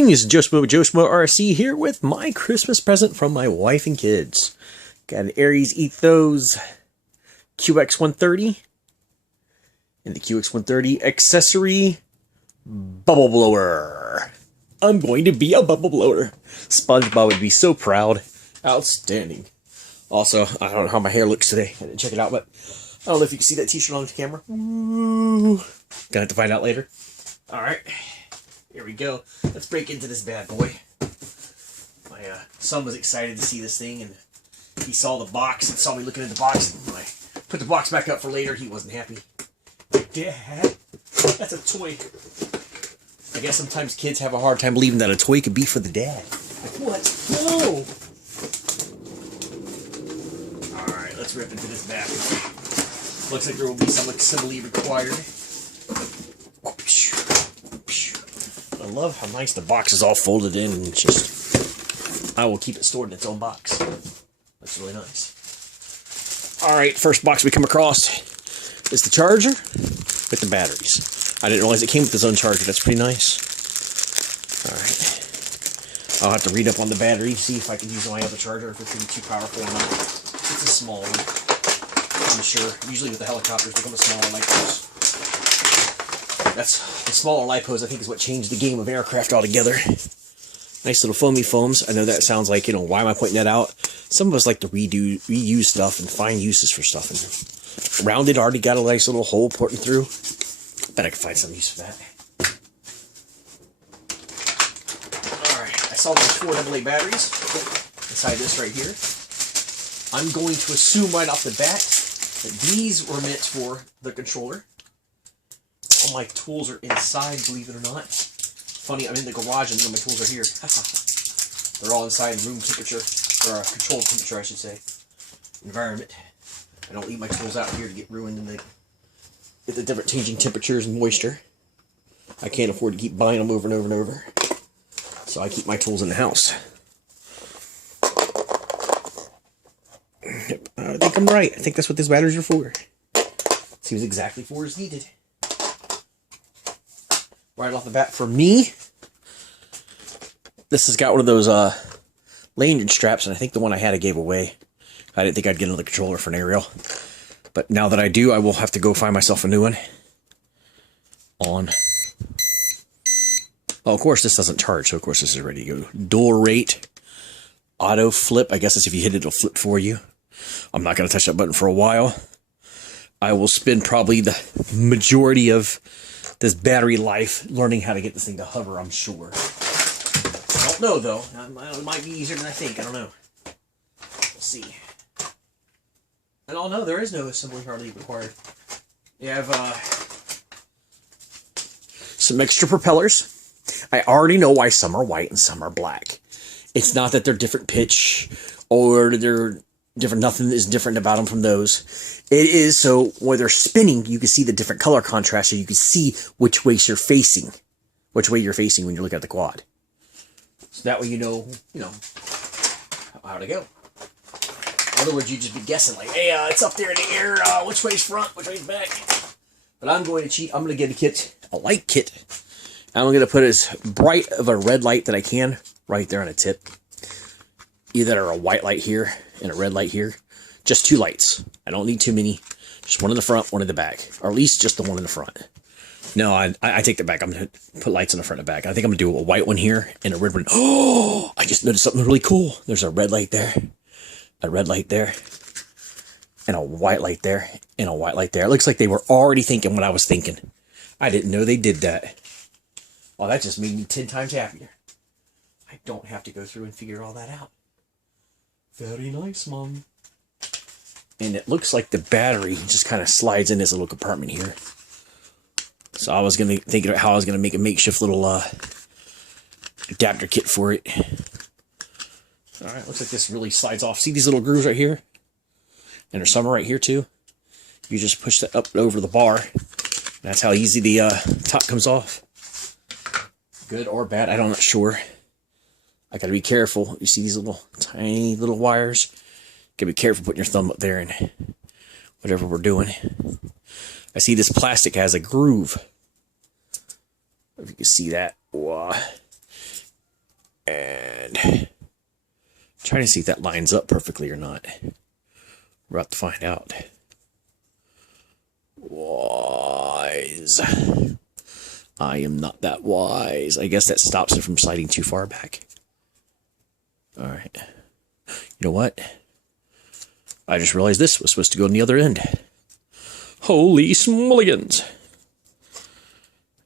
Greetings, Joe Schmoe RC here with my Christmas present from my wife and kids. Got an Aries Ethos QX130 and the QX130 accessory bubble blower. I'm going to be a bubble blower. SpongeBob would be so proud. Outstanding. Also, I don't know how my hair looks today. I didn't check it out, but I don't know if you can see that t-shirt on the camera. Ooh. Gonna have to find out later. Alright. Here we go. Let's break into this bad boy. My son was excited to see this thing, and he saw the box and saw me looking at the box. And when I put the box back up for later, he wasn't happy. Dad, that's a toy. I guess sometimes kids have a hard time believing that a toy could be for the dad. Like, what? No! Alright, let's rip into this bad boy. Looks like there will be some assembly required. I love how nice the box is all folded in, and just, I will keep it stored in its own box. That's really nice. Alright, first box we come across is the charger with the batteries. I didn't realize it came with its own charger. That's pretty nice. Alright. I'll have to read up on the battery, see if I can use my other charger, if it's going to be too powerful or not. It's a small one, I'm sure. Usually with the helicopters, they come with smaller like this. That's the smaller lipos, I think, is what changed the game of aircraft altogether. Nice little foamy foams. I know that sounds like, why am I pointing that out? Some of us like to reuse stuff and find uses for stuff. And rounded already got a nice little hole porting through. Bet I can find some use for that. Alright, I saw those 4 AA batteries inside this right here. I'm going to assume right off the bat that these were meant for the controller. All my tools are inside, believe it or not. Funny, I'm in the garage and none of my tools are here. They're all inside room temperature, or controlled temperature, I should say. Environment. I don't leave my tools out here to get ruined in the different changing temperatures and moisture. I can't afford to keep buying them over and over and over. So I keep my tools in the house. Yep, I think I'm right. I think that's what these batteries are for. Seems exactly for as needed. Right off the bat for me, this has got one of those lanyard straps, and I think the one I had I gave away. I didn't think I'd get another controller for an aerial, but now that I do, I will have to go find myself a new one. Oh, of course this doesn't charge, so of course this is ready to go. Dual rate, auto flip. I guess it's if you hit it, it'll flip for you. I'm not going to touch that button for a while. I will spend probably the majority of this battery life learning how to get this thing to hover, I'm sure. I don't know, though. It might be easier than I think. I don't know. We'll see. And oh no, there is no assembly hardly required. You have some extra propellers. I already know why some are white and some are black. It's not that they're different pitch or they're different. Nothing is different about them from those. It is so when they're spinning, you can see the different color contrast, so you can see which way you're facing, when you're looking at the quad. So that way you know how to go. In other words, you just be guessing like, hey, it's up there in the air. Which way's front? Which way's back? But I'm going to cheat. I'm going to get a light kit. I'm going to put as bright of a red light that I can right there on the tip. Either a white light here and a red light here. Just 2 lights. I don't need too many. Just one in the front, one in the back. Or at least just the one in the front. No, I take that back. I'm going to put lights in the front and back. I think I'm going to do a white one here and a red one. Oh, I just noticed something really cool. There's a red light there. A red light there. And a white light there. And a white light there. It looks like they were already thinking what I was thinking. I didn't know they did that. Well, that just made me 10 times happier. I don't have to go through and figure all that out. Very nice, Mom. And it looks like the battery just kind of slides in this little compartment here. So I was going to think about how I was going to make a makeshift little adapter kit for it. Alright, looks like this really slides off. See these little grooves right here? And there's some right here too. You just push that up over the bar. That's how easy the top comes off. Good or bad, I'm not sure. I gotta be careful. You see these little tiny little wires? Gotta be careful putting your thumb up there and whatever we're doing. I see this plastic has a groove. If you can see that. Wow. And trying to see if that lines up perfectly or not. We're about to find out. Wise. I am not that wise. I guess that stops it from sliding too far back. Alright. You know what? I just realized this was supposed to go on the other end. Holy smulligans!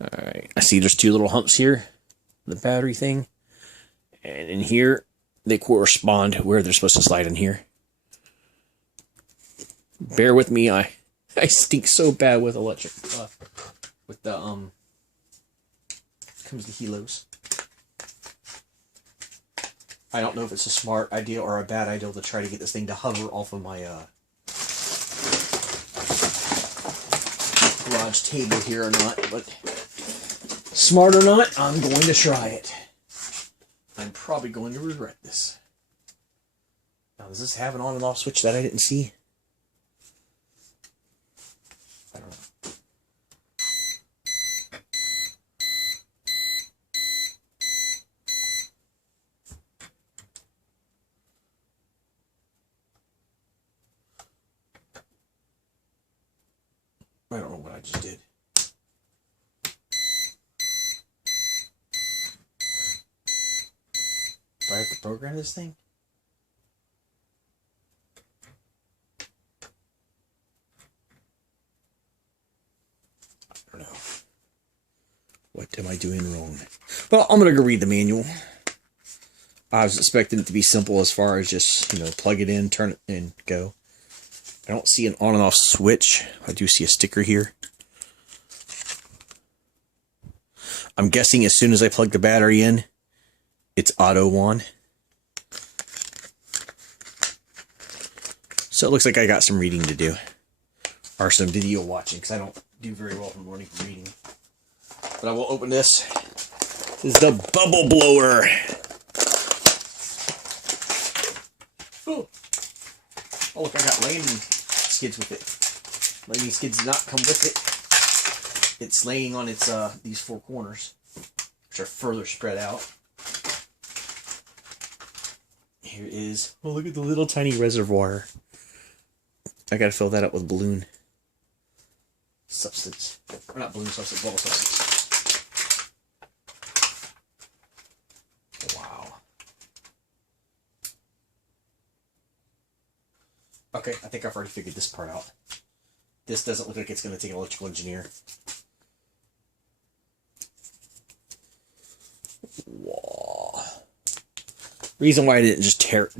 Alright. I see there's two little humps here. The battery thing. And in here, they correspond where they're supposed to slide in here. Bear with me, I stink so bad with electric, with the, comes the helos. I don't know if it's a smart idea or a bad idea to try to get this thing to hover off of my, garage table here or not, but smart or not, I'm going to try it. I'm probably going to regret this. Now, does this have an on and off switch that I didn't see? I don't know. I don't know what I just did. Do I have to program this thing? I don't know. What am I doing wrong? Well, I'm going to go read the manual. I was expecting it to be simple as far as just, you know, plug it in, turn it, and go. I don't see an on and off switch. I do see a sticker here. I'm guessing as soon as I plug the battery in, it's auto on. So it looks like I got some reading to do. Or some video watching, because I don't do very well in the morning for reading. But I will open this. This is the bubble blower. Oh, look, I got landing skids with it. Landing skids did not come with it. It's laying on its these four corners, which are further spread out. Here it is. Oh, look at the little tiny reservoir. I gotta fill that up with balloon substance. Or not balloon substance, bubble substance. Wow. Okay, I think I've already figured this part out. This doesn't look like it's going to take an electrical engineer. Whoa. The reason why I didn't just tear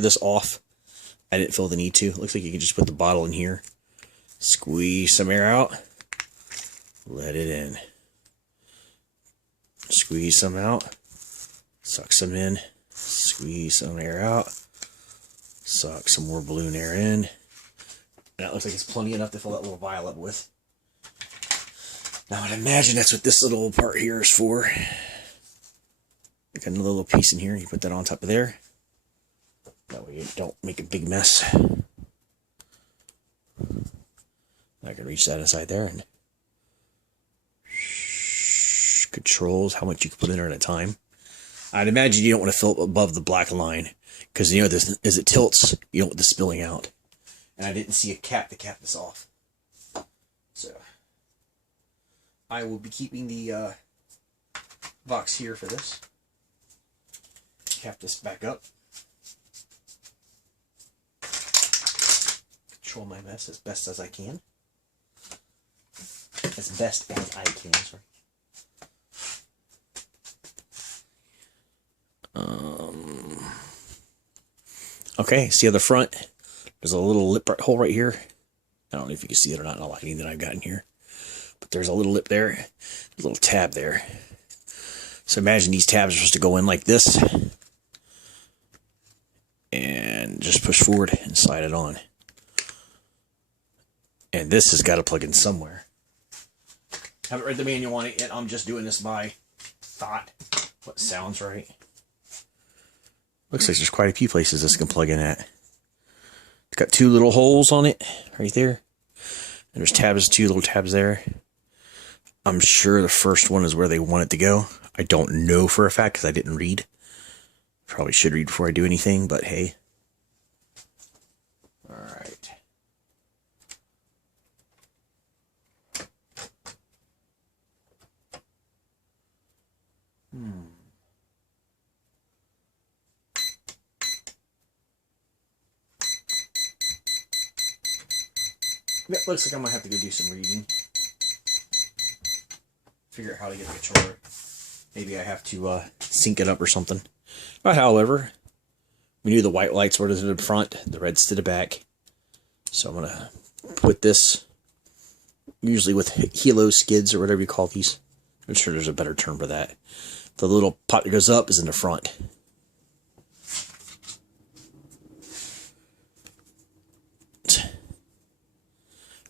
this off, I didn't feel the need to. It looks like you can just put the bottle in here, squeeze some air out, let it in. Squeeze some out, suck some in, squeeze some air out, suck some more balloon air in. That looks like it's plenty enough to fill that little vial up with. Now I'd imagine that's what this little part here is for. Got another little piece in here. You put that on top of there. That way you don't make a big mess. I can reach that inside there and controls how much you can put in there at a time. I'd imagine you don't want to fill it above the black line because, you know, this, as it tilts, you don't want this spilling out. And I didn't see a cap to cap this off. So I will be keeping the box here for this. Cap this back up. Control my mess as best as I can. As best as I can, sorry. Okay, see on the front, there's a little lip hole right here. I don't know if you can see it or not in the lighting that I've got in here. But there's a little lip there, a little tab there. So imagine these tabs are supposed to go in like this. And just push forward and slide it on. And this has got to plug in somewhere. Haven't read the manual on it yet. I'm just doing this by thought. What sounds right. Looks like there's quite a few places this can plug in at. It's got two little holes on it right there. And there's tabs, two little tabs there. I'm sure the first one is where they want it to go. I don't know for a fact because I didn't read. Probably should read before I do anything, but hey. Alright. That looks like I might have to go do some reading. Figure out how to get the controller. Maybe I have to sync it up or something. But however, we knew the white lights were to the front, the reds to the back. So I'm going to put this, usually with helo skids or whatever you call these. I'm sure there's a better term for that. The little pot that goes up is in the front.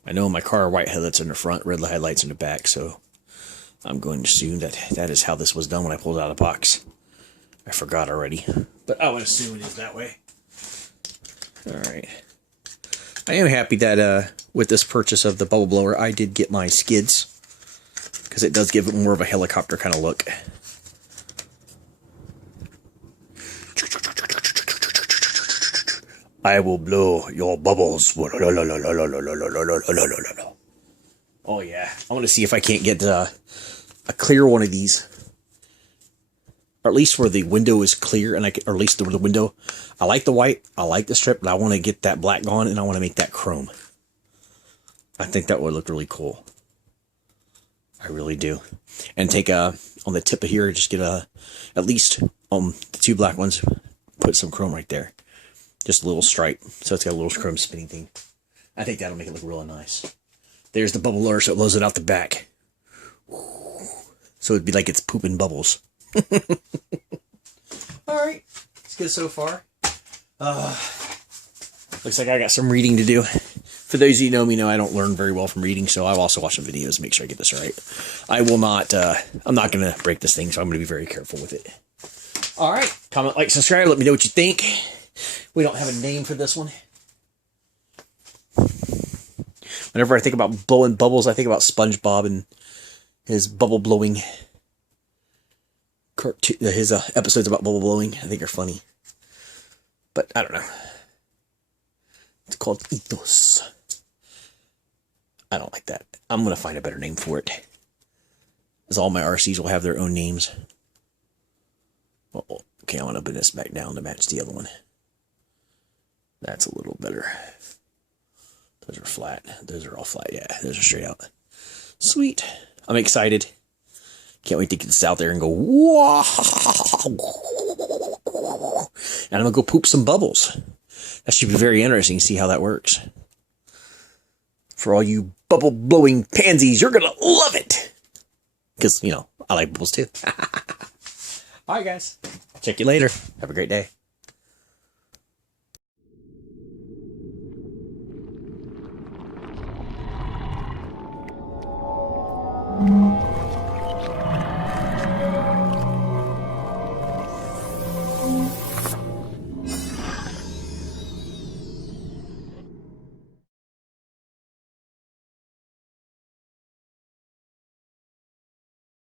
I know in my car, white headlights in the front, red headlights in the back, so I'm going to assume that that is how this was done when I pulled it out of the box. I forgot already, but I would assume it is that way. Alright. I am happy that with this purchase of the bubble blower, I did get my skids, because it does give it more of a helicopter kind of look. I will blow your bubbles. Oh yeah, I want to see if I can't get a clear one of these, or at least where the window is clear, and or at least the window. I like the white, I like the strip, but I want to get that black gone, and I want to make that chrome. I think that would look really cool. I really do. And take on the tip of here, just get at least the two black ones, put some chrome right there. Just a little stripe, so it's got a little chrome spinning thing. I think that'll make it look really nice. There's the bubble blower, so it blows it out the back. So it'd be like it's pooping bubbles. Alright, it's good so far. Looks like I got some reading to do. For those of you who know me know I don't learn very well from reading, so I'll also watch some videos to make sure I get this right. I will not, I'm not going to break this thing, so I'm going to be very careful with it. Alright, comment, like, subscribe, let me know what you think. We don't have a name for this one. Whenever I think about blowing bubbles, I think about SpongeBob and his bubble blowing. His episodes about bubble blowing, I think are funny. But I don't know. It's called Ethos. I don't like that. I'm going to find a better name for it. As all my RCs will have their own names. Oh, okay, I want to bring this back down to match the other one. That's a little better. Those are flat. Those are all flat. Yeah, those are straight out. Sweet. I'm excited. Can't wait to get this out there and go, wow. And I'm going to go poop some bubbles. That should be very interesting to see how that works. For all you bubble blowing pansies, you're going to love it. Because, you know, I like bubbles too. All right, guys. Check you later. Have a great day.